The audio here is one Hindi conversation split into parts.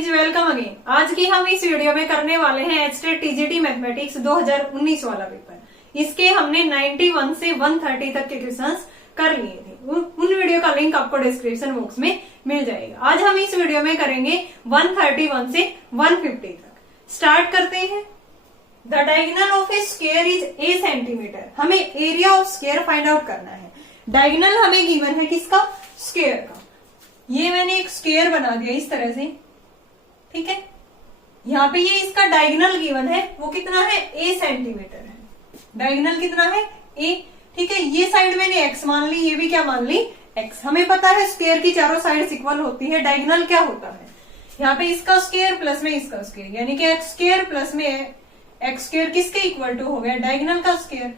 Friends, welcome again. आज की हम इस वीडियो में करने वाले हैं एचटेट टीजीटी मैथमेटिक्स 2019 वाला पेपर। इसके हमने 91 से 130 तक के क्वेश्चंस कर लिए थे। उन वीडियो का लिंक आपको डिस्क्रिप्शन बॉक्स में मिल जाएगा। आज हम इस वीडियो में करेंगे 131 से 150 तक। स्टार्ट करते हैं। The diagonal of a square is a centimetre. हमें area of square find out करना है। डायगोनल हमें गिवन है किसका? स्क्वायर का। ये मैंने एक स्क्वायर बना दिया इस तरह से, ठीक है। यहाँ पे ये इसका डायगोनल गिवन है, वो कितना है? ए सेंटीमीटर है। डायगोनल कितना है? ए, ठीक है। ये साइड मैंने एक्स मान ली, ये भी क्या मान ली? एक्स। हमें पता है स्क्वायर की चारों साइड इक्वल होती है। डायगोनल क्या होता है? यहाँ पे इसका स्क्वायर प्लस में इसका स्क्वायर, यानी कि एक्स स्क्वायर प्लस में एक्स स्क्वायर किसके इक्वल टू हो गया? डायगोनल का square.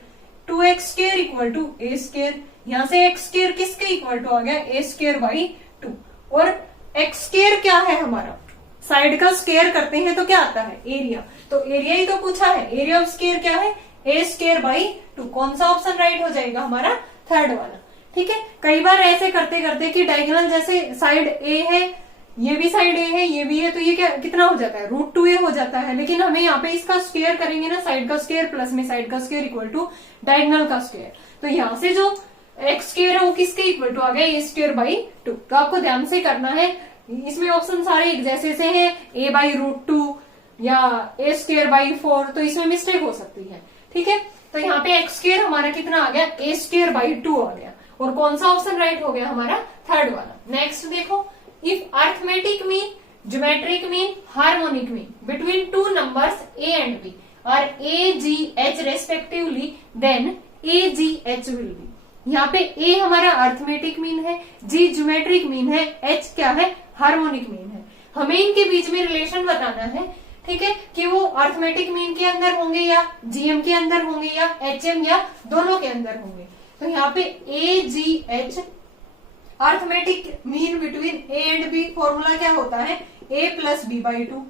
2x square equal to a square. यहाँ से एक्स स्क्वायर किसके इक्वल टू आ गया? A square by 2। और एक्स स्क्वायर क्या है हमारा? साइड का स्क्वायर करते हैं तो क्या आता है? एरिया। तो एरिया ही तो पूछा है। एरिया ऑफ स्क्वायर क्या है? ए स्क्वायर बाई 2। कौन सा ऑप्शन राइट हो जाएगा हमारा? थर्ड वाला, ठीक है। कई बार ऐसे करते करते कि डायगोनल जैसे साइड ए है, ये भी साइड ए है, ये भी है, तो ये क्या कितना हो जाता है? √2a हो जाता है। लेकिन हमें यहाँ पे इसका स्क्वायर करेंगे ना, साइड का स्क्वायर प्लस में साइड का स्क्वायर इक्वल टू डायगोनल का स्क्वायर। तो यहाँ से जो एक्स स्क्वायर है वो किसके इक्वल टू आ गया? A square by 2। तो आपको ध्यान से करना है। इसमें ऑप्शन सारे एक जैसे से हैं, a बाई √2 या ए स्क्वायर बाई 4, तो इसमें मिस्टेक हो सकती है, ठीक है। तो यहाँ पे एक्स स्क्वायर हमारा कितना आ गया? ए स्क्वायर बाई 2 आ गया। और कौन सा ऑप्शन राइट हो गया हमारा? थर्ड वाला। नेक्स्ट देखो, if arithmetic mean, geometric mean, harmonic mean between two numbers a and b और a, g, h respectively, then a, g, h will be. यहाँ पे a हमारा अर्थमेटिक मीन है, g ज्योमेट्रिक मीन है, h क्या है? हार्मोनिक मीन है। हमें इनके बीच में रिलेशन बताना है, ठीक है, कि वो अर्थमेटिक मीन के अंदर होंगे या जीएम के अंदर होंगे या एचएम या दोनों के अंदर होंगे। तो यहाँ पे a, g, h arithmetic mean between a and b, formula क्या होता है? a plus b by 2।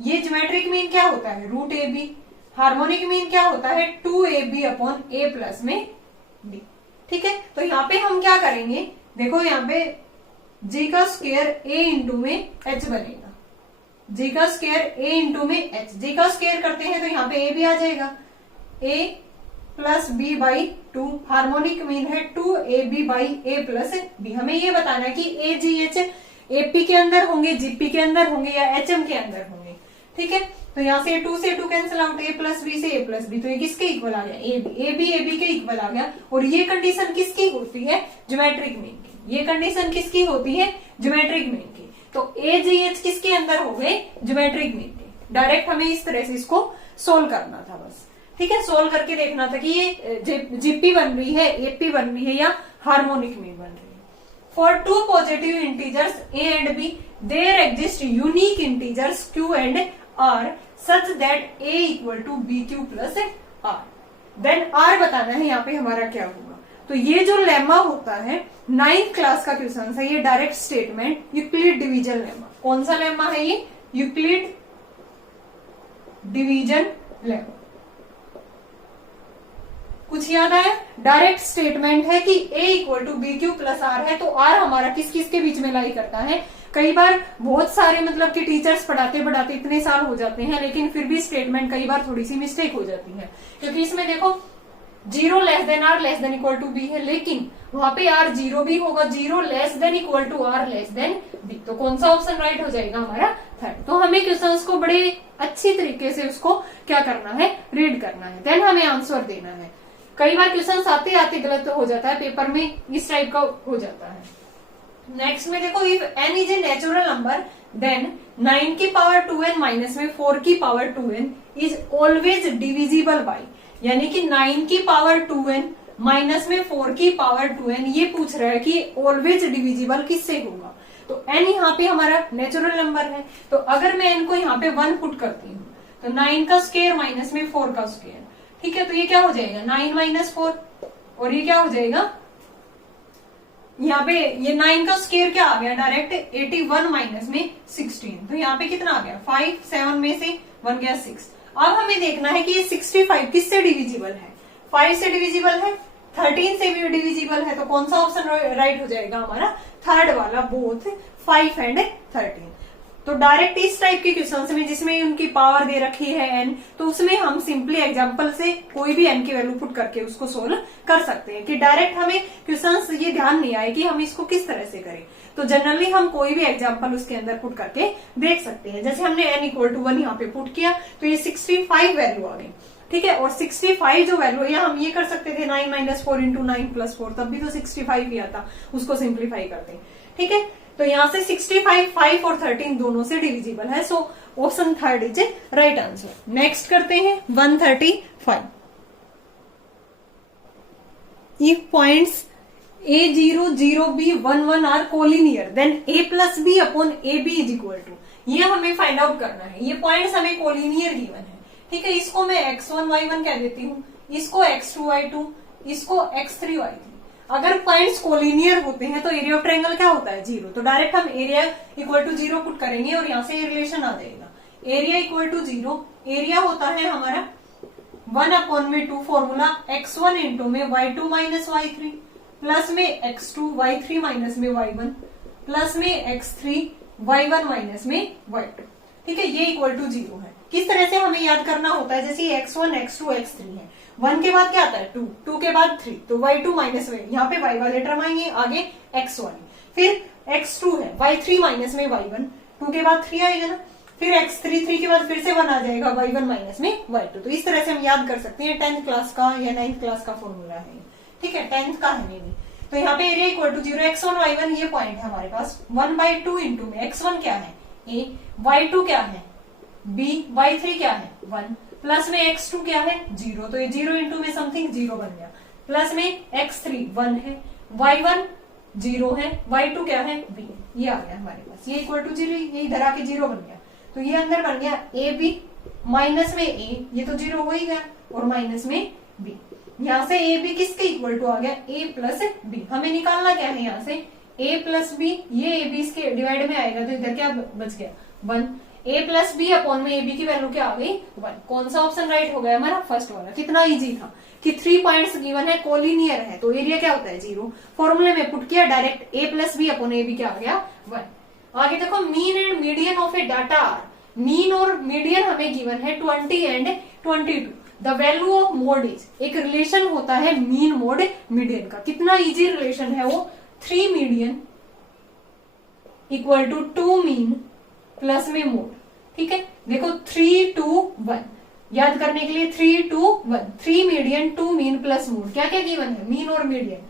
ये ज्योमेट्रिक मीन क्या होता है? √ab। हार्मोनिक मीन क्या होता है? 2ab अपॉन a प्लस में b, ठीक है। तो यहाँ पे हम क्या करेंगे? देखो यहाँ पे g का स्क्वायर a इंटू में h बनेगा। g का स्क्वायर a इंटू में h, g का स्क्वायर करते हैं तो यहाँ पे a भी आ जाएगा। a plus b by 2। Harmonic mean है 2ab by a plus b। हमें ये बताना है कि a, g, h AP के अंदर होंगे, GP के अंदर होंगे या HM के अंदर होंगे, ठीक है। तो यहाँ से 2 से 2 cancel out, a plus b से a प्लस बी, तो ये किसके इक्वल आ गया? AB के इक्वल आ गया। और ये कंडीशन किसकी होती है? ज्योमेट्रिक मीन की। ये कंडीशन किसकी होती है? ज्योमेट्रिक मीन की। तो a, g, h किसके अंदर हो गए? ज्योमेट्रिक मीन के। डायरेक्ट हमें इस तरह से इसको सोल्व करना था बस, ठीक है। सोल्व करके देखना था कि ये जीपी बन रही है, एपी बन रही है या हार्मोनिक मीन बन रही है। For two positive integers a and b, there exist unique integers q and r such that a equal to bq plus r। Then r बताना है यहाँ पे हमारा क्या होगा। तो ये जो लेमा होता है 9th क्लास का क्वेश्चन है, ये direct statement, Euclid division lemma. कौन सा लेमा है ये? Euclid division lemma. कुछ याद आया? डायरेक्ट स्टेटमेंट है कि a equal to bq plus r है, तो r हमारा किस किस के बीच में लाई करता है? कई बार बहुत सारे मतलब कि टीचर्स पढ़ाते पढ़ाते इतने साल हो जाते हैं, लेकिन फिर भी स्टेटमेंट कई बार थोड़ी सी मिस्टेक हो जाती है। क्योंकि इसमें देखो 0 less than r less than equal to b है, लेकिन वहां पे r 0 भी होगा, 0 less than equal to r less than b। तो कौन सा ऑप्शन राइट हो जाएगा हमारा? थर्ड। तो हमें क्वेश्चंस को बड़े अच्छी तरीके से उसको क्या करना है? रीड करना है, देन हमें आंसर देना है। कई बार क्वेश्चन आते आते गलत हो जाता है, पेपर में इस टाइप का हो जाता है। नेक्स्ट में देखो, if n is a natural number then 9 की पावर 2n माइनस में 4 की power 2n is always divisible by, यानी कि 9 की पावर 2n माइनस में 4 की पावर 2n, ये पूछ रहा है कि ऑलवेज डिविजिबल किससे होगा। तो n यहाँ पे हमारा नेचुरल नंबर है, तो अगर मैं n को यहाँ पे 1 पुट करती हूँ तो 9 का स्क्वायर माइनस में 4 का स्क्वायर, ठीक है। तो ये क्या हो जाएगा? 9 माइनस 4। और ये क्या हो जाएगा? यहाँ पे ये 9 का स्क्वायर क्या आ गया? डायरेक्ट 81 माइनस में 16। तो यहाँ पे कितना आ गया? 5, 7 में से 1 गया 6। अब हमें देखना है कि ये 65 किससे डिविजिबल है? 5 से डिविजिबल है, 13 से भी डिविजिबल है। तो कौन सा ऑप्शन राइट हो जाएगा हमारा? थर्ड वाला, बोथ 5 एंड 13। तो डायरेक्ट इस टाइप के क्वेश्चंस में जिसमें उनकी पावर दे रखी है n, तो उसमें हम सिंपली एग्जांपल से कोई भी n की वैल्यू पुट करके उसको सोल्व कर सकते हैं कि डायरेक्ट हमें क्वेश्चंस ये ध्यान नहीं आए कि हम इसको किस तरह से करें। तो जनरली हम कोई भी एग्जांपल उसके अंदर पुट करके देख सकते हैं। जैसे हमने n = 1 यहाँ पे पुट किया तो ये 65 वैल्यू आ गई, ठीक है। और 65 जो वैल्यू है, हम ये कर सकते थे 9 - 4 × 9 + 4, तब भी तो 65 ही आता, उसको सिंप्लीफाई करते हैं, ठीक है। तो यहाँ से 65 5 और 13 दोनों से डिविजिबल है, so option 3 is right answer. Next करते हैं 135। इफ points A0 0 B 1 1 are collinear then A + B upon AB is equal to, ये हमें फाइंड आउट करना है। ये पॉइंट्स हमें कोलिनियर गिवन है, ठीक है। इसको मैं x1 y1 कह देती हूँ, इसको x2 y2, इसको x3 y3। अगर पॉइंट्स कोलिनियर होते हैं तो एरिया ऑफ ट्रायंगल क्या होता है? 0। तो डायरेक्ट हम एरिया = 0 पुट करेंगे और यहाँ से ये रिलेशन आ जाएगा, एरिया = 0। एरिया होता है हमारा 1/2 फॉर्मूला x1 × में y2 - y3 प्लस में x2 y3 माइनस में y1 प्लस में x3 y1 माइनस में y2, ठीक है। ये = 0 है। किस तरह से हमें याद करना होता है? जैसे x1 x2 x3 है, 1 के बाद क्या आता है 2, 2 के बाद 3, तो y2 माइनस में यहाँ पे y वाले टर्म आएंगे, आगे x वाले, फिर x2 है y3 माइनस में y1, 2 के बाद 3 आएगा ना, फिर x3 3 के बाद फिर से 1 आ जाएगा, y1 माइनस में y2। तो इस तरह से हम याद कर सकते हैं। 10th क्लास का या 9th क्लास का फॉर्मूला है, ठीक है, 10th का है मे भी। तो यहाँ पे एरिया = 0, x1 y1 ये पॉइंट है हमारे पास। 1/2 इंटू में x1 क्या है a, y2 क्या है b, y3 क्या है 1, प्लस में x2 क्या है 0, तो ये 0 इंटू में समथिंग 0 बन गया, प्लस में x3 1 है, y1 0 है, y2 क्या है b, ये आ गया हमारे पास। ये = 0, ये इधर आके 0 बन गया, तो ये अंदर बन गया ए बी माइनस में a, ये तो 0 हो ही गया, और माइनस में b। यहाँ से ए बी किसके इक्वल टू आ गया? a + b। हमें निकालना क्या है यहाँ से? a + b, ये ए बी इसके डिवाइड में आएगा, तो इधर क्या बच गया 1। a + b अपॉन में ए बी की वैल्यू क्या आ गई 1। कौन सा ऑप्शन राइट हो गया हमारा? फर्स्ट वाला। कितना इजी था कि 3 पॉइंट्स गिवन है, कोलिनियर है, तो एरिया क्या होता है 0। फॉर्मूले में पुट किया, direct a + b upon a b क्या आ गया 1। आगे देखो, mean and median of a data are. Mean और मीडियन हमें गिवन है 20 and 22। The value of mode is, एक रिलेशन होता है मीन मोड मीडियन का। कितना इजी रिलेशन है वो? 3 मीडियन = 2 मीन प्लस में मोड, ठीक है। देखो 3 2 1, याद करने के लिए 3 2 1, 3 मीडियन 2 मीन प्लस मोड। क्या क्या गिवन है? मीन और मीडियन।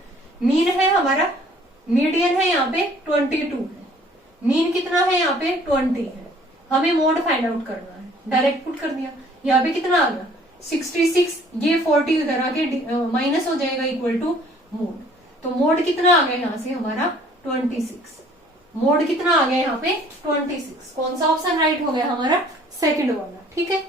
मीन है हमारा, मीडियन है यहाँ पे 22 है, मीन कितना है यहाँ पे 20 है, हमें मोड फाइंड आउट करना है, डायरेक्ट पुट कर दिया। यहाँ पे कितना आ गया 66, ये 40 उधर आके माइनस हो जाएगा, = मोड। तो मोड कितना आ गया यहाँ से हमारा 26। मोड कितना आ गया यहाँ पे 26। कौन सा ऑप्शन राइट हो गया हमारा? सेकंड वाला, ठीक है।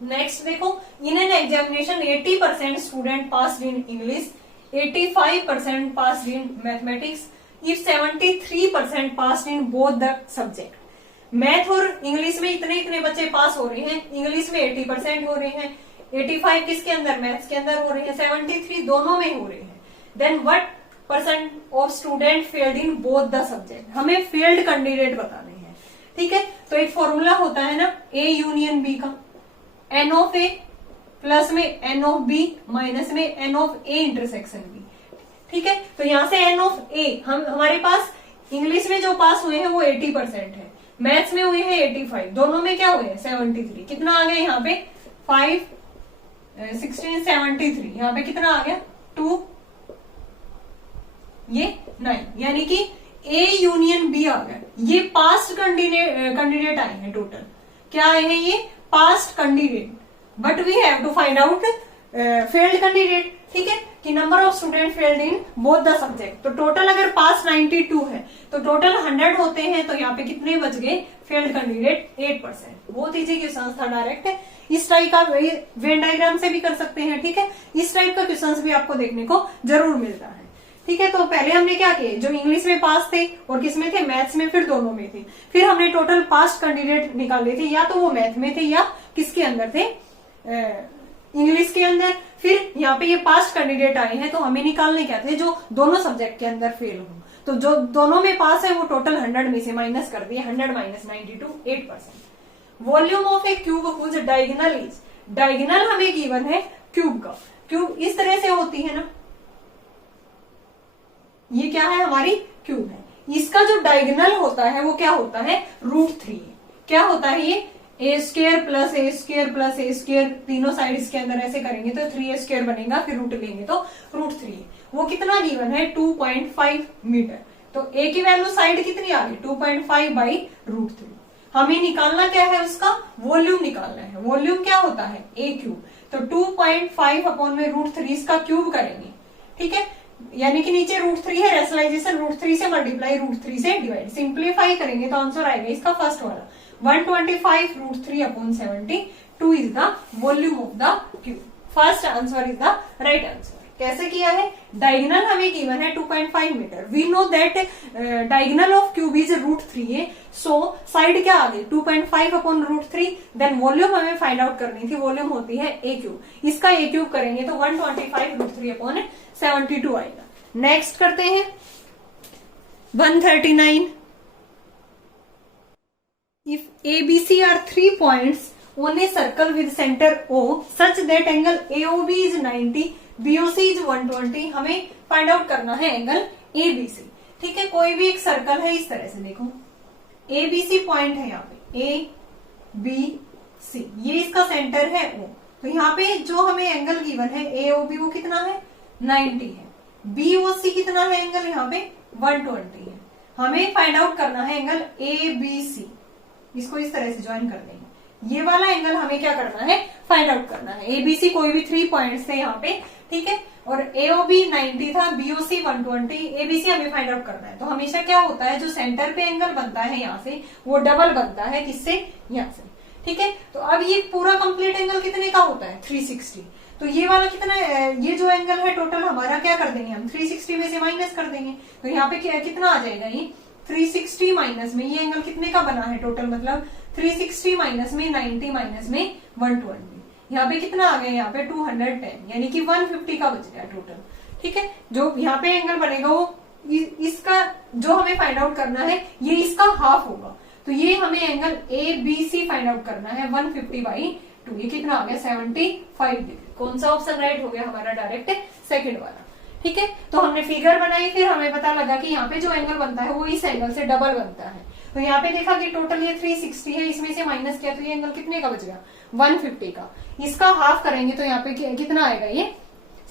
नेक्स्ट देखो, in an examination 80% student pass in English, 85% pass in mathematics, if 73% pass in both the subject. Math और इंग्लिश में इतने इतने बच्चे पास हो रहे हैं, इंग्लिश में 80% हो रहे हैं, 85 किसके अंदर? मैथ्स के अंदर हो रहे हैं, 73 दोनों में हो रहे हैं। Then what % of student failed in both the subject. हमें फेल्ड कैंडिडेट बताने हैं, ठीक है। तो एक फॉर्मूला होता है ना A यूनियन B का, N ऑफ A प्लस में N ऑफ B माइनस में N of A intersection B, ठीक है। तो यहाँ से N ऑफ A, हम हमारे पास इंग्लिश में जो पास हुए हैं वो 80% है, मैथ्स में हुए हैं 85, दोनों में क्या हुए हैं 73। कितना आ गया यहाँ पे 5 16 73, यहाँ पे कितना आ गया 2, ये 9, यानी कि A यूनियन B आ गया। ये पास्ट कैंडिडेट आए हैं, टोटल क्या आए हैं? ये passed candidate, but we have to find out failed candidate, ठीक है, कि number of student failed in both the subject. तो टोटल अगर पास 92 है तो टोटल 100 होते हैं, तो यहाँ पे कितने बच गए फेल्ड कैंडिडेट? 8%। बहुत इजी क्वेश्चन था, डायरेक्ट इस टाइप का वेन डायग्राम से भी कर सकते हैं, ठीक है। इस टाइप का क्वेश्चन भी आपको देखने को जरूर मिलता है, ठीक है। तो पहले हमने क्या किया, जो इंग्लिश में पास थे और किस में थे? मैथ्स में, फिर दोनों में थे। फिर हमने टोटल पास्ट कैंडिडेट निकाले थे, या तो वो मैथ में थे या किसके अंदर थे? इंग्लिश के अंदर। फिर यहाँ पे ये पास्ट कैंडिडेट आए हैं, तो हमें निकालने क्या थे? जो दोनों सब्जेक्ट के अंदर फेल हो। तो जो दोनों में पास है वो टोटल 100 में से माइनस कर दिए, 100 minus 92 8%। Volume of a cube whose diagonal is, diagonal हमें गिवन है क्यूब का, क्यूब इस तरह से होती है ना, ये क्या है हमारी क्यूब है, इसका जो डायगोनल होता है वो क्या होता है √3, क्या होता है ये ए स्क्र प्लस ए स्क्र प्लस ए स्क्र, तीनों साइड इसके अंदर ऐसे करेंगे तो 3a² बनेगा, फिर रूट लेंगे तो √3, वो कितना गिवन है 2.5 मीटर। तो ए की वैल्यू साइड कितनी आ गई 2.5 बाई √3। हमें निकालना क्या है उसका वॉल्यूम निकालना है, वॉल्यूम क्या होता है ए क्यूब, तो 2.5 अपॉन में √3 इसका क्यूब करेंगे, ठीक है, यानी कि नीचे √3 है, रेशनलाइजेशन √3 से मल्टीप्लाई √3 से डिवाइड, सिंप्लीफाई करेंगे तो आंसर आएगा इसका फर्स्ट वाला 125 √3 upon 72 is the volume of the cube. First answer is the right answer. कैसे किया है, डायगोनल हमें गिवन है 2.5 metre, we know that diagonal of cube is √3 है, सो साइड क्या आ गई 2.5 अपॉन √3, देन वॉल्यूम हमें फाइंड आउट करनी थी, वॉल्यूम होती है ए क्यूब, इसका ए क्यूब करेंगे तो 125 √3 अपॉन 72 आएगा। नेक्स्ट करते हैं 139, if ABC are 3 points on a circle with center O such that angle AOB is 90, BOC is 120, हमें फाइंड आउट करना है एंगल ABC। ठीक है, कोई भी एक सर्कल है इस तरह से, देखो ABC पॉइंट है यहाँ पे ABC, ये इसका सेंटर है O, तो यहाँ पे जो हमें एंगल गिवन है AOB वो कितना है 90 है, BOC कितना है एंगल यहाँ पे 120 है, हमें फाइंड आउट करना है एंगल ABC, इसको इस तरह से ज्वाइन कर देंगे, ये वाला एंगल हमें क्या करना है फाइंड आउट करना है। एबीसी कोई भी 3 पॉइंट्स थे यहाँ पे, ठीक है, और एओबी 90 था, बीओसी 120, एबीसी हमें फाइंड आउट करना है। तो हमेशा क्या होता है जो सेंटर पे एंगल बनता है यहाँ से वो डबल बनता है, किससे यहाँ से, ठीक है। तो अब ये पूरा कंप्लीट एंगल कितने का होता है 360, तो ये वाला कितना, ये जो एंगल है टोटल हमारा क्या कर देंगे हम 360 में से माइनस कर देंगे, तो यहाँ पे कितना आ जाएगा ये 360 माइनस में, ये एंगल कितने का बना है टोटल, मतलब 360 माइनस में 90 माइनस में 120, यहाँ पे कितना आ गया यहाँ पे 210, यानी कि 150 का बच गया टोटल, ठीक है। जो यहाँ पे एंगल बनेगा वो इसका जो हमें फाइंड आउट करना है ये इसका हाफ होगा, तो ये हमें angle a b c find out करना है 150/2, ये कितना आ गया 75 डिग्री। कौन सा ऑप्शन राइट हो गया हमारा, डायरेक्ट सेकंड वाला, ठीक है। तो हमने फिगर बनाई, फिर हमें पता लगा कि यहाँ पे जो एंगल बनता है वो इस एंगल से डबल बनता है, तो यहाँ पे देखा कि टोटल ये 360 है, इसमें से माइनस किया तो ये एंगल कितने का बच गया 150 का, इसका हाफ करेंगे तो यहाँ पे कितना आएगा ये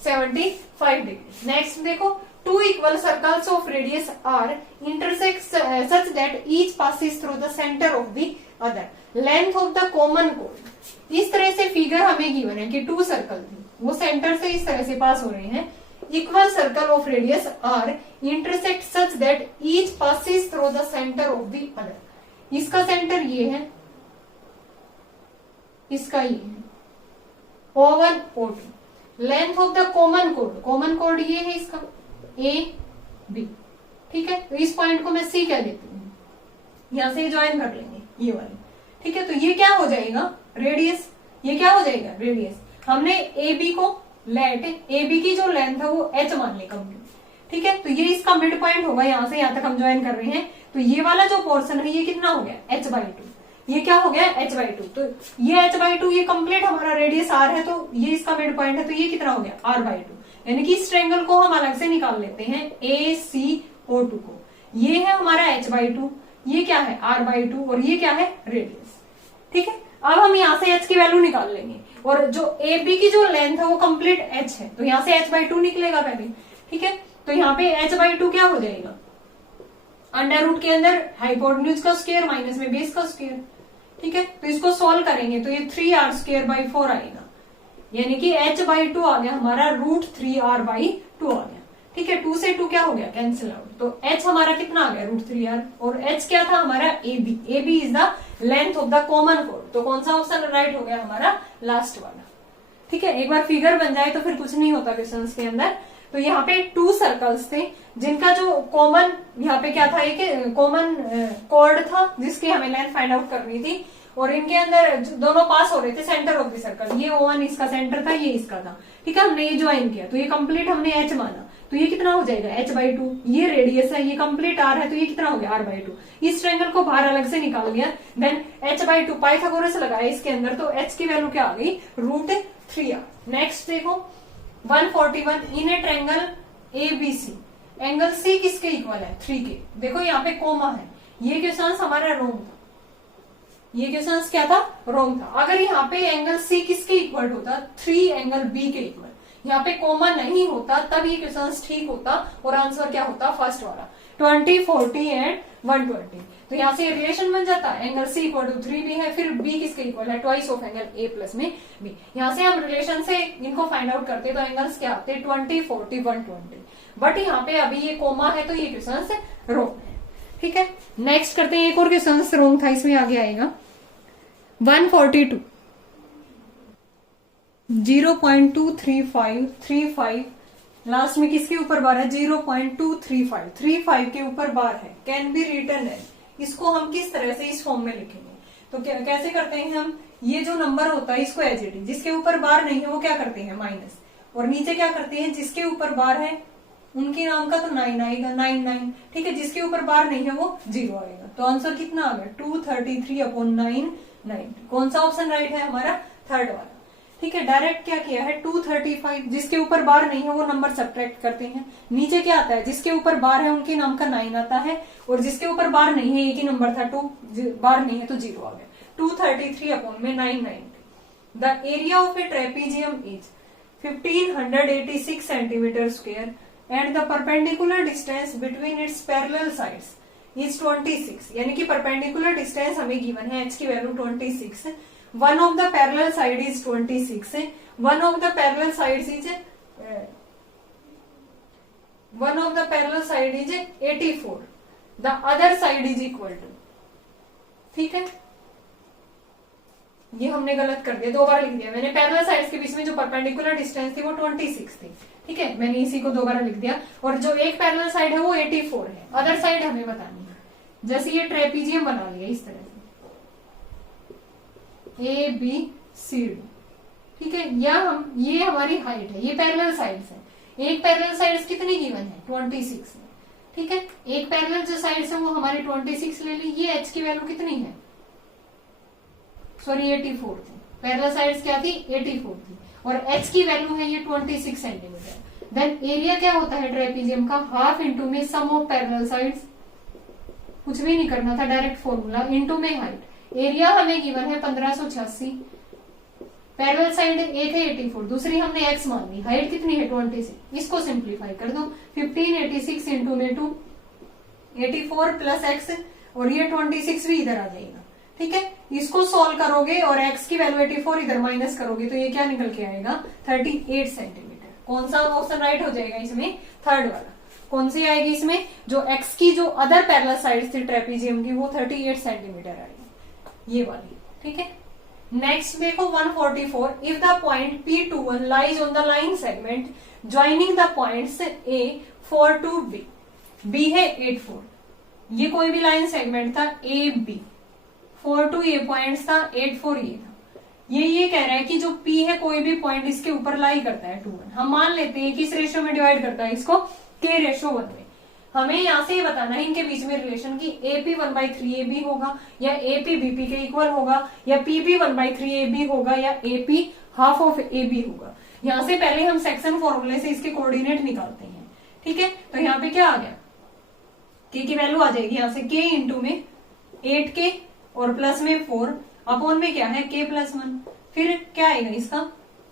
75 डिग्री। नेक्स्ट देखो, 2 equal circles of radius r intersect such that each passes through the centre of the other, length of the common कोड। इस तरह से फिगर हमें गिवन है कि 2 सर्कल थी, वो सेंटर से इस तरह से पास हो रहे हैं, equal circle of radius r intersect such that each passes through the centre of the other. इसका सेंटर ये है, इसका ये है O1 O2, length of the common कोड, कॉमन कोड ये है इसका A B, ठीक है। तो इस पॉइंट को मैं C कह देती हूँ, यहां से ज्वाइन कर लेंगे ये वाले, ठीक है। तो ये क्या हो जाएगा रेडियस, ये क्या हो जाएगा रेडियस। हमने AB को लेट AB की जो लेंथ है वो H मान ली कंप्लीट, ठीक है। तो ये इसका मिड पॉइंट होगा, यहां से यहां तक हम ज्वाइन कर रहे हैं, तो ये वाला जो पोर्शन है ये कितना हो गया h/2, ये क्या हो गया h/2, तो ये h/2 ये कंप्लीट हमारा रेडियस r है, तो ये इसका मिड पॉइंट है, तो ये कितना हो गया r/2, यानी कि इस ट्रायंगल को हम अलग से निकाल लेते हैं ACO2 को, ये है हमारा h/2, ये क्या है r/2 और ये क्या है रेडियस, ठीक है। अब हम यहाँ से h की वैल्यू निकाल लेंगे, और जो AB की जो लेंथ है वो कंप्लीट h है, तो यहाँ से h/2 निकलेगा पहले, ठीक है। तो यहाँ पे h/2 क्या हो जाएगा, अंडर रूट के अंदर हाइपोटेन्यूज का स्क्वायर माइनस में बेस का स्क्वायर, ठीक है। तो इसको सॉल्व करेंगे तो ये 3r²/4 आएगा, यानी कि h/2 आ गया हमारा √3r/2 आ गया, ठीक है। 2 से 2 क्या हो गया कैंसिल आउट, तो h हमारा कितना आ गया √3r, और h क्या था हमारा AB is the length of the common code, तो कौन सा ऑप्शन राइट हो गया हमारा लास्ट वाला, ठीक है। एक बार फिगर बन जाए तो फिर कुछ नहीं होता क्वेश्चंस के अंदर। तो यहाँ पे 2 सर्कल्स थे जिनका जो कॉमन यहाँ पे क्या था, एक कॉमन कॉर्ड था जिसकी हमें लेंथ फाइंड आउट करनी थी, और इनके अंदर दोनों पास हो रहे थे सेंटर ऑफ द सर्कल, ये O1 इसका सेंटर था, ये इसका था, ठीक है। हमने ये ज्वाइन किया तो ये कंप्लीट हमने H माना, तो ये कितना हो जाएगा H/2। ये रेडियस है, ये कंप्लीट R है, तो ये कितना हो गया R/2। इस ट्रायंगल को बाहर अलग से निकाल लिया, देन H/2 पाइथागोरस लगाया इसके अंदर, तो H की वैल्यू क्या आ गई √3R। नेक्स्ट देखो 141 in a triangle ABC, angle C किसके इक्वल है 3 के। देखो यहाँ पे कोमा है, ये क्वेश्चन हमारा रॉन्ग था, ये क्वेश्चन क्या था रॉन्ग था। अगर यहाँ पे एंगल C किसके इक्वल होता 3 एंगल B के इक्वल, यहाँ पे कोमा नहीं होता तब ये क्वेश्चन ठीक होता और आंसर क्या होता फर्स्ट वाला 20, 40 एंड 120। तो यहाँ से रिलेशन बन जाता है angle C equal to 3B है, फिर B किसके इक्वल है twice of angle A plus में B। यहाँ से हम रिलेशन से इनको फाइंड आउट करते तो एंगल्स क्या आते 20, 40, 120। बट यहाँ पे अभी ये कोमा है तो ये क्वेश्चन रॉन्ग है, ठीक है। नेक्स्ट करते हैं, एक और क्वेश्चन रॉन्ग था इसमें आगे आएगा 142 0.235 लास्ट में किसके ऊपर बार है 0.235 के ऊपर बार है, कैन बी रिटन है। इसको हम किस तरह से इस फॉर्म में लिखेंगे, तो कैसे करते हैं हम, ये जो नंबर होता है इसको एज इट इज, जिसके ऊपर बार नहीं है वो क्या करते हैं माइनस, और नीचे क्या करते हैं जिसके ऊपर बार है उनके नाम का तो 9 आएगा 9, ठीक है। जिसके ऊपर बार नहीं है वो 0 आएगा। तो आंसर कितना आ गया 233/9, 90। कौन सा ऑप्शन राइट है हमारा थर्ड वाला, ठीक है। डायरेक्ट क्या किया है 235, जिसके ऊपर बार नहीं है वो नंबर सब्ट्रैक्ट करते हैं। नीचे क्या आता है जिसके ऊपर बार है उनके नाम का 9 आता है, और जिसके ऊपर बार नहीं है एक ही नंबर था 2, बार नहीं है तो 0 आ गया 233/990। The area of a trapezium is 1586 centimetre square and the perpendicular distance between its parallel sides is 26। यानी कि परपेंडिकुलर डिस्टेंस हमें गिवन है, h की value 26, one of the parallel side is 26, one of the parallel sides is 84, the other side is equal to, ठीक है। ये हमने गलत कर दिया, 2 बार लिख दिया मैंने। पैरेलल साइड्स के बीच में जो परपेंडिकुलर डिस्टेंस थी वो 26 थी, ठीक है। मैंने इसी को 2 बार लिख दिया, और जो एक पैरेलल साइड है वो 84 है, अदर साइड हमें बतानी है। जैसे ये ट्रेपीजियम बना लिया इस तरह से ABCD, ठीक है। ये हमारी हाइट है, ये पैरेलल साइड्स है। एक पैरेलल साइड्स कितनी गिवन है 26 है, ठीक है। एक पैरेलल जो साइड्स है वो हमारी 26 ले ली। ये h की वैल्यू कितनी है, सॉरी 84 थी, पैरेलल साइड्स क्या थी 84 थी, और h की वैल्यू है ये 26 सेंटीमीटर। देन एरिया क्या होता है ट्रेपीजियम का, हाफ इंटू में सम ऑफ पैरेलल साइड्स, कुछ भी नहीं करना था, डायरेक्ट फॉर्मूला, इंटू में हाइट। एरिया हमें गिवन है 1586, पैरेलल साइड एक है 84, दूसरी हमने x मान ली, हाइट कितनी है 26। इसको सिंप्लीफाई कर दो, 1586 इंटू में 2, 84 प्लस x, और ये 26 भी इधर आ जाएगा, ठीक है। इसको सॉल्व करोगे और x की वैल्यू 84 इधर माइनस करोगे तो ये क्या निकल के आएगा 38 सेंटीमीटर। कौन सा ऑप्शन राइट हो जाएगा इसमें, थर्ड वाला। कौन सी आएगी इसमें, जो x की जो अदर पैरेलल साइड थी ट्रेपीजियम की वो 38 सेंटीमीटर आएगी, ये वाली, ठीक है। नेक्स्ट देखो 144, if the point P21 lies on the line segment joining the points A4 to B, B है 84, ये कोई भी लाइन सेगमेंट था AB, 4 to A पॉइंट्स था, 84 ये था। ये कह रहा है कि जो P है कोई भी पॉइंट इसके ऊपर लाई करता है 2:1। हम मान लेते हैं कि इस रेशो में डिवाइड करता है इसको K/1 में। हमें यहाँ से ये बताना है इनके बीच में रिलेशन की AP 1/3AB होगा, या AP BP के इक्वल होगा, या PB 1/3AB होगा, या AP हाफ ऑफ AB होगा। यहाँ से पहले हम सेक्शन फॉर्मूले से इसके कोऑर्डिनेट निकालते हैं, ठीक है। तो यहाँ पे क्या आ गया, K की वैल्यू आ जाएगी यहाँ से K इंटू में 8K और प्लस में 4 अपॉन में क्या है K+1, फिर क्या आएगा इसका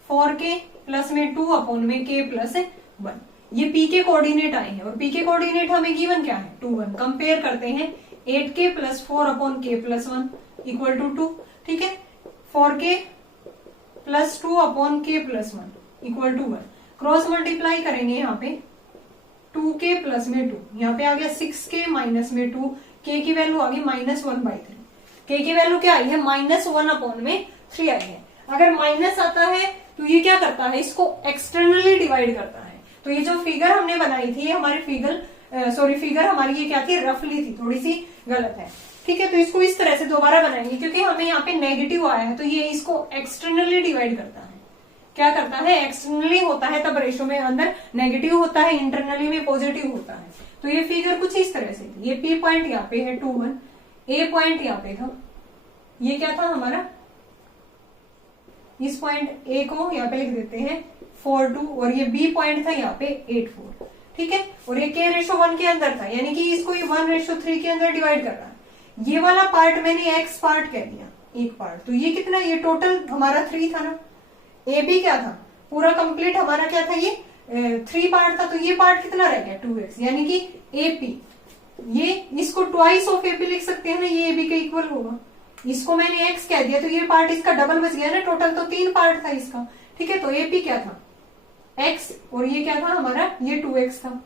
4K प्लस में 2 अपॉन में K+1। ये P के कोऑर्डिनेट आए हैं, और P के कोऑर्डिनेट हमें गिवन क्या है 2, 1। कंपेयर करते हैं 8K plus 4 upon K+1 equal to 2, ठीक है। 4K plus 2 upon K+1 equal to 1। Cross multiply करेंगे यहाँ पे 2K प्लस में 2, यहाँ पे आ गया 6K माइनस में 2, K की वैल्यू आ गई -1/3। K की वैल्यू क्या आई है -1 अपॉन में 3 आई है। अगर माइनस आता है तो ये क्या करता है, इसको एक्सटर्नली डिवाइड करता है। तो ये जो फिगर हमने बनाई थी हमारी फिगर हमारी ये क्या थी, रफली थी, थोड़ी सी गलत है। ठीक है, तो इसको इस तरह से दोबारा बनाएंगे क्योंकि हमें यहाँ पे नेगेटिव आया है, तो ये इसको एक्सटर्नली डिवाइड करता है। क्या करता है? एक्सटर्नली होता है तब रेशो में अंदर नेगेटिव होता है, इंटरनली में पॉजिटिव होता है। तो ये फिगर कुछ इस तरह से, ये पी पॉइंट यहाँ पे है 2 1, ए पॉइंट यहाँ पे था, ये क्या था हमारा, इस पॉइंट ए को यहाँ पे लिख देते हैं 4 2, और ये बी पॉइंट था यहाँ पे 8 4। ठीक है, और ये के रेशो 1 के अंदर था, यानी कि इसको ये 1:3 के अंदर डिवाइड कर रहा है। ये वाला पार्ट मैंने एक्स पार्ट कह दिया, एक पार्ट, तो ये कितना, ये टोटल हमारा 3 था ना। ए बी क्या था, पूरा कंप्लीट हमारा क्या था, ये 3 पार्ट था, तो ये पार्ट कितना रह गया 2x, यानी कि ए पी, ये इसको ट्वाइस ऑफ ए पी लिख सकते हैं ना, ये ए बी के इक्वल होगा। इसको मैंने x कह दिया तो ये पार्ट इसका डबल बच गया ना, टोटल तो 3 पार्ट था इसका। ठीक है, तो ए पी क्या था x, और ये क्या था हमारा, ये 2x था,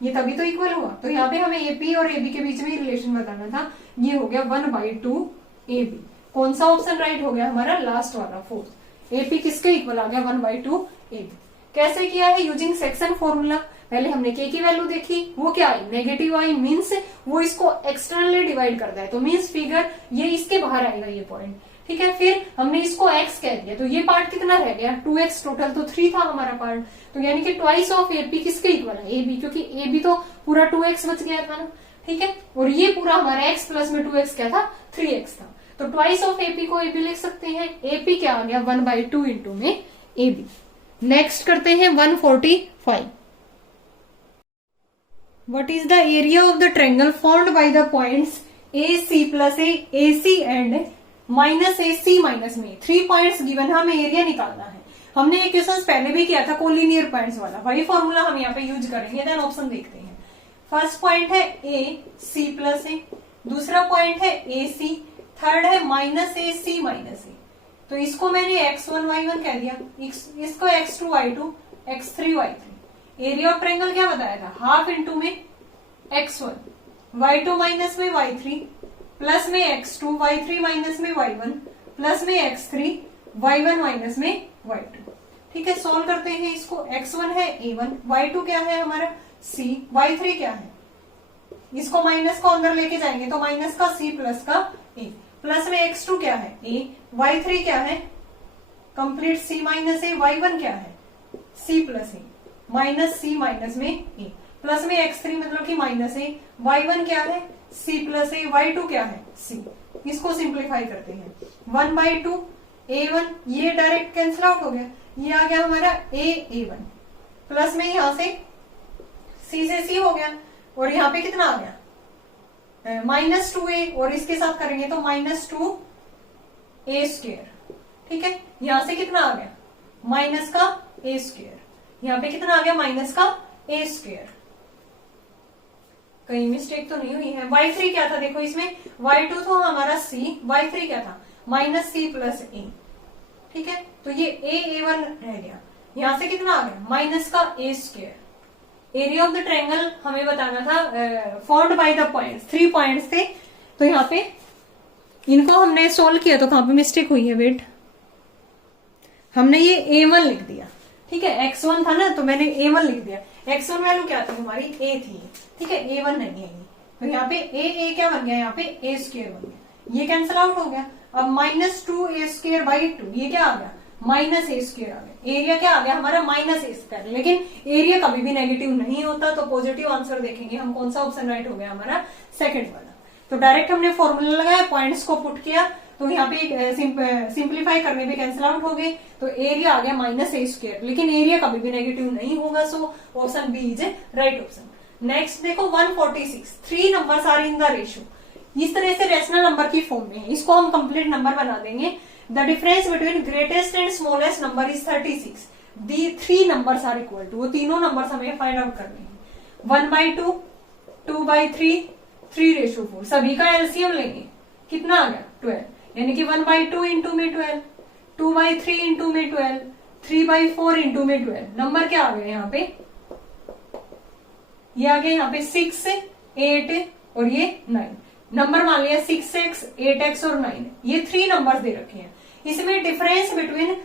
ये तभी तो इक्वल हुआ। तो यहाँ पे हमें एपी और एबी के बीच में रिलेशन बताना था, ये हो गया 1/2 AB। कौन सा ऑप्शन राइट हो गया हमारा, लास्ट वाला 4। एपी किसके इक्वल आ गया, 1/2 AB। कैसे किया है, यूजिंग सेक्शन फॉर्मूला। पहले हमने के की वैल्यू देखी, वो क्या आई, नेगेटिव आई, मीन्स वो इसको एक्सटर्नली डिवाइड करता है, तो मीन्स फिगर ये इसके बाहर आएगा ये पॉइंट। ठीक है, फिर हमने इसको x कह दिया, तो ये पार्ट कितना रह गया 2x, टोटल तो 3 था हमारा पार्ट, तो यानी कि ट्वाइस ऑफ एपी किसके इक्वल है, AB, क्योंकि AB तो पूरा 2x बच गया था ना। ठीक है, और ये पूरा हमारा x प्लस में 2x क्या था, 3x था, तो ट्वाइस ऑफ एपी को AB लिख सकते हैं। AP क्या आ गया, 1/2 इंटू में AB। नेक्स्ट करते हैं 145। What is the area of the triangle formed by the points AC plus A, AC and minus a c minus में 3 पॉइंट्स गिवन है, हमें एरिया निकालना है। हमने ये क्वेश्चन पहले भी किया था कोलिनियर पॉइंट्स वाला, वही फॉर्मूला हम यहाँ पे यूज करेंगे। देन ऑप्शन देखते हैं। फर्स्ट पॉइंट है ए सी प्लस ए, दूसरा पॉइंट है ए सी, थर्ड है माइनस ए सी माइनस ए। तो इसको मैंने x1 y1 कह दिया, इसको x2 y2 x3 y3। Area of triangle क्या बताया था, हाफ इंटू में x1, y2 माइनस में y3 प्लस में x2, y3 माइनस में y1 प्लस में x3, y1 माइनस में y2। ठीक है, सोल्व करते हैं इसको। x1 है a1, y2 क्या है हमारा c, y3 क्या है, इसको माइनस को अंदर लेके जाएंगे तो माइनस का c प्लस का a, प्लस में x2 क्या है a, y3 क्या है complete c minus a, y1 क्या है c plus a, minus c minus में a, प्लस में x3 मतलब कि माइनस a, y1 क्या है c प्लस a, y2 क्या है c। इसको सिंप्लीफाई करते हैं, 1/2 a1, ये डायरेक्ट कैंसिल आउट हो गया, ये आ गया हमारा a1 प्लस में यहां से c से c हो गया, और यहाँ पे कितना आ गया -2a, और इसके साथ करेंगे तो -2a²। ठीक है, यहां से कितना आ गया माइनस का a², यहाँ पे कितना आ गया माइनस का a²। कहीं मिस्टेक तो नहीं हुई है। y3 क्या था देखो, इसमें y2 तो हमारा c, y3 क्या था -c प्लस a। ठीक है, तो ये a1 रह गया, यहां से कितना आ गया माइनस का a²। Area of the triangle हमें बताना था, formed by the points, 3 points थे, तो यहाँ पे इनको हमने सोल्व किया तो कहां पे मिस्टेक हुई है, वेट, हमने ये a1 लिख दिया। ठीक है, x1 था ना तो मैंने a1 लिख दिया, x1 वैल्यू क्या थी हमारी a थी। ठीक है, a1 नहीं है ये, तो यहाँ पे a क्या बन गया, यहाँ पे a² बन गया, ये कैंसिल आउट हो गया। अब -2a²/2, ये क्या आ गया -a² आ गया। एरिया क्या आ गया हमारा -a², लेकिन एरिया कभी भी नेगेटिव नहीं होता, तो पॉजिटिव आंसर देखेंगे हम, कौन सा ऑप्शन राइट हो गया हमारा, सेकंड वाला। तो डायरेक्ट हमने फॉर्मूला लगाया, पॉइंट्स को पुट किया, तो यहाँ पे सिंप्लीफाई करने पे कैंसिल आउट हो गए, तो एरिया आ गया -a², लेकिन एरिया कभी भी नेगेटिव नहीं होगा, so option b is right option. Next देखो 146, 3 numbers are in the ratio. इस तरह से रेशनल नंबर की फॉर्म में है, इसको हम कंप्लीट नंबर बना देंगे। The difference between greatest and smallest number is 36। The 3 numbers are equal to, वो तीनों नंबर्स हमें फाइंड आउट करने हैं। 1/2, 2/3, 3:4, सभी का एलसीएम लेंगे, कितना आ गया 12, यानी कि 1/2 इंटू में 12, 2/3 इंटू में 12, 3/4 इंटू में 12। नंबर क्या आ गया यहाँ पे, ये आ गया यहाँ पे 6, 8 और ये 9। नंबर मान लिया 6x, 8x और 9, ये 3 नंबर्स दे रखे हैं। इसमें difference between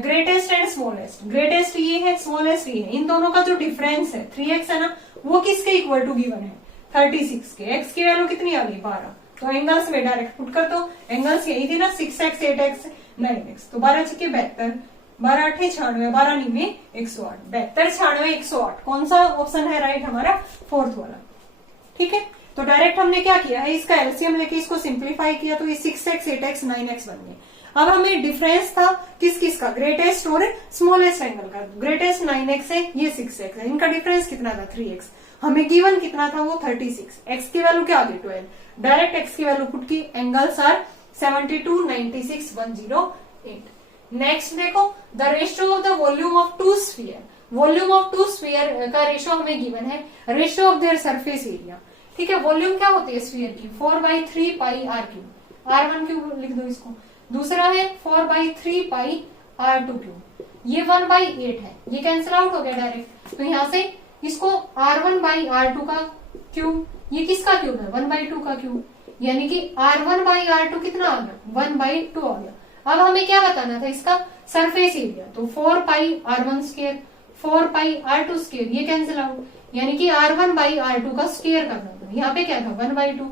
greatest and smallest, greatest ये है, स्मॉलेस्ट ये है, इन दोनों का जो डिफरेंस है 3x है ना, वो किसके इक्वल टू गिवन है 36 के। x की वैल्यू कितनी आ गई 12, तो एंगल्स में डायरेक्ट पुट कर दो। एंगल्स यही थे ना 6x 8x 9x। तो 12 छक्के 72, 12 8 96, 12 9 108, 72 96 108। कौन सा ऑप्शन है राइट हमारा? फोर्थ वाला। ठीक है, तो डायरेक्ट हमने क्या किया है, इसका एलसीएम लेके इसको सिंप्लीफाई किया तो ये 6x 8x 9x बन गए। अब हमें डिफरेंस था किस किस का, ग्रेटेस्ट और स्मॉलेस्ट एंगल का। ग्रेटेस्ट 9x है, ये 6x है, इनका डिफरेंस कितना था 3x। हमें गिवन कितना था वो 36। x की वैल्यू क्या आ गई 12। डायरेक्ट x की वैल्यू पुट की, एंगल्स आर 72 96 108। नेक्स्ट देखो, the ratio of the volume of two sphere. Volume of two sphere का रेशियो हमें गिवन है, ratio of their surface area. ठीक है, वॉल्यूम क्या होती है स्फीयर की, 4/3 पाई आर क्यूब। R1 क्यूब लिख दो इसको। दूसरा है 4/3 पाई R2 क्यूब। ये 1/8 है, ये कैंसिल आउट हो गया डायरेक्ट। तो यहां से इसको R1/R2 का क्यूब, ये किसका क्यूब है 1/2 का क्यूब, यानी कि R1/R2 कितना आ गया 1/2 आ गया। अब हमें क्या बताना था इसका सरफेस एरिया, तो 4 पाई R1 स्क्वायर 4 पाई R2 स्क्वायर, ये कैंसिल आउट, यानी कि R1/R2 का स्क्वायर करना था। यहाँ पे क्या था 1/2,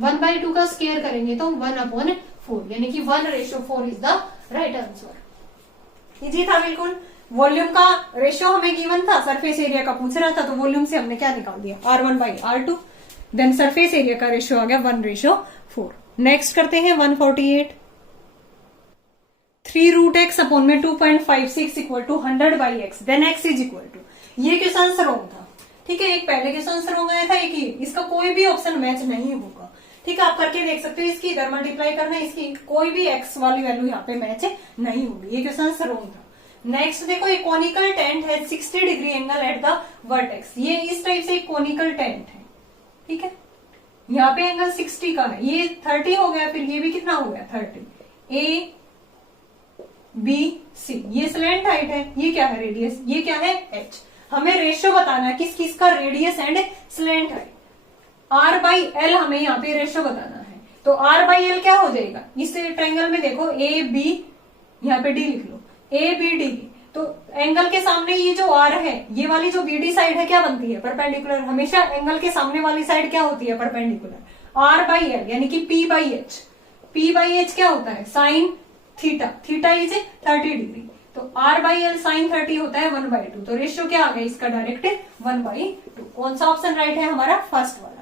1/2 का स्क्वायर करेंगे तो 1/4, यानी कि 1:4 is the right answer. Easy था बिल्कुल। वॉल्यूम का रेशियो हमें गिवन था, सरफेस एरिया का पूछ रहा था, तो वॉल्यूम से हमने क्या निकाल दिया R1/R2, देन सरफेस एरिया का रेशियो आ गया 1:4। नेक्स्ट करते हैं 148। 3√x अपॉन में 2.56 equal to 100/x, then x is equal to. ये क्वेश्चन रॉन्ग था। ठीक है, एक पहले क्वेश्चन रॉन्ग आया था, एक ही, इसका कोई भी ऑप्शन मैच नहीं होगा। ठीक है, आप करके देख सकते हो, इसकी इधर मल्टीप्लाई करना, इसकी कोई भी x वाली वैल्यू यहाँ पे मैच नहीं होगी। ये क्वेश्चन रॉन्ग था। नेक्स्ट देखो, एक कोनिकल टेंट है 60 degree angle at the vertex. ये इस टाइप से एक कोनिकल टेंट है। ठीक है, यहाँ पे एंगल 60 का है, ये 30 हो गया, फिर ये भी कितना हो गया 30। ए बी सी, ये स्लैंट हाइट है, ये क्या है रेडियस, ये क्या है एच। हमें रेशियो बताना है किस किस का, radius and slant height. R/L हमें यहाँ पे रेशियो बताना है, तो R/L क्या हो जाएगा, इस ट्रायंगल में देखो ए बी, यहाँ पे डी लिख लो, ए बी डी। तो एंगल के सामने ये जो R है, ये वाली जो BD साइड है क्या बनती है परपेंडिकुलर। हमेशा एंगल के सामने वाली साइड क्या होती है परपेंडिकुलर। R/L यानी कि P/H, P/H क्या होता है sine theta, theta is 30 degree, तो R/L साइन 30 होता है 1/2। तो रेशियो क्या आ गया इसका डायरेक्ट 1/2। कौन सा ऑप्शन राइट है हमारा, फर्स्ट वाला।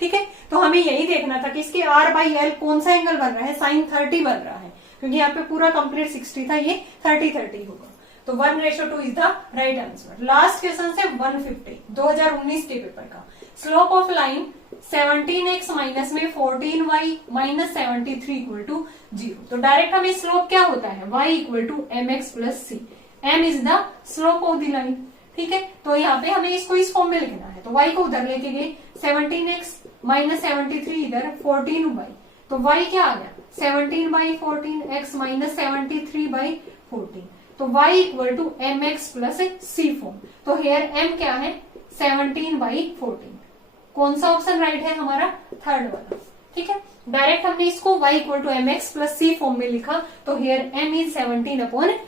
ठीक है, तो हमें यही देखना था कि इसके R/L कौन सा एंगल बन रहा है, साइन 30 बन रहा है, क्योंकि यहाँ पे पूरा कंप्लीट 60 था, ये 30 होगा। तो 1:2 is the right answer. Last question से 150 2019 के पेपर का। Slope of line 17x minus में 14y माइनस 73 इक्वल टू 0। तो डायरेक्ट हमें स्लोप क्या होता है y equal to mx plus c. m is the slope of the line. ठीक है, तो यहाँ पे हमें इसको इस फॉर्म में लिखना है, तो y को उधर लेके गए, 17x माइनस 73 इधर 14y, तो y क्या आ गया 17/14, x माइनस 73/14, तो y equal to mx plus c form. तो हेयर m क्या है 17/14। कौन सा ऑप्शन राइट है हमारा, थर्ड वाला। ठीक है, डायरेक्ट हमने इसको y equal to mx plus c form में लिखा, तो here m is 17/14।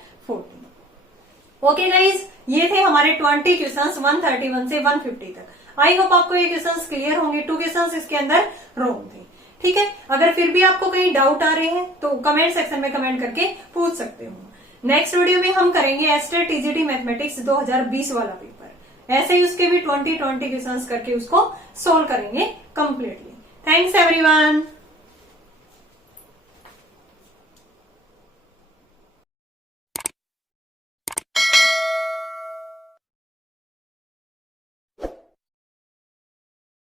Okay guys, ये थे हमारे 20 क्वेश्चंस 131 से 150 तक। आई होप आपको ये क्वेश्चंस क्लियर होंगे। 2 क्वेश्चंस इसके अंदर रॉन्ग थे। ठीक है, अगर फिर भी आपको कहीं डाउट आ रहे हैं तो कमेंट सेक्शन में कमेंट करके पूछ सकते हो। नेक्स्ट वीडियो में हम करेंगे एस्टेट टीजीटी मैथमेटिक्स 2020 वाला पेपर। ऐसे ही उसके भी 20 क्वेश्चंस करके उसको सोल्व करेंगे कंप्लीटली। Thanks everyone.